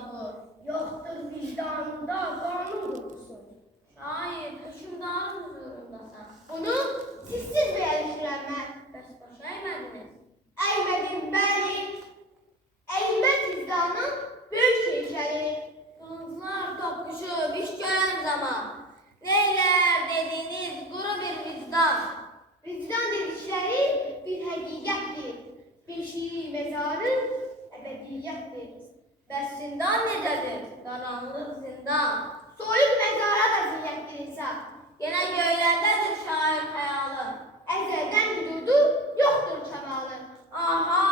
kitabı. Yoxdur vicdanında qanun qoxusu. Şair, hökümdarın huzurundasan. Bunu sizsiz verilişdirəm mən. Bəs başa əymədiniz. Əymədim bəli. Əymət vicdanın böyük şey gəlir. Kılınclar toqquşub iş görən zaman. Neylər dediniz quru bir vicdan. Vicdan dedikləri bir həqiqətdir. Bir şiiri mezarı əbədiyyətdir. Bəs zindan necədir? Qaranlıq zindan. Soyuq məzara da ziyyətdir insan. Yenə göylərdədir şair xəyalı. Əzəldən hüdudu yoxdur kəmalı. Aha,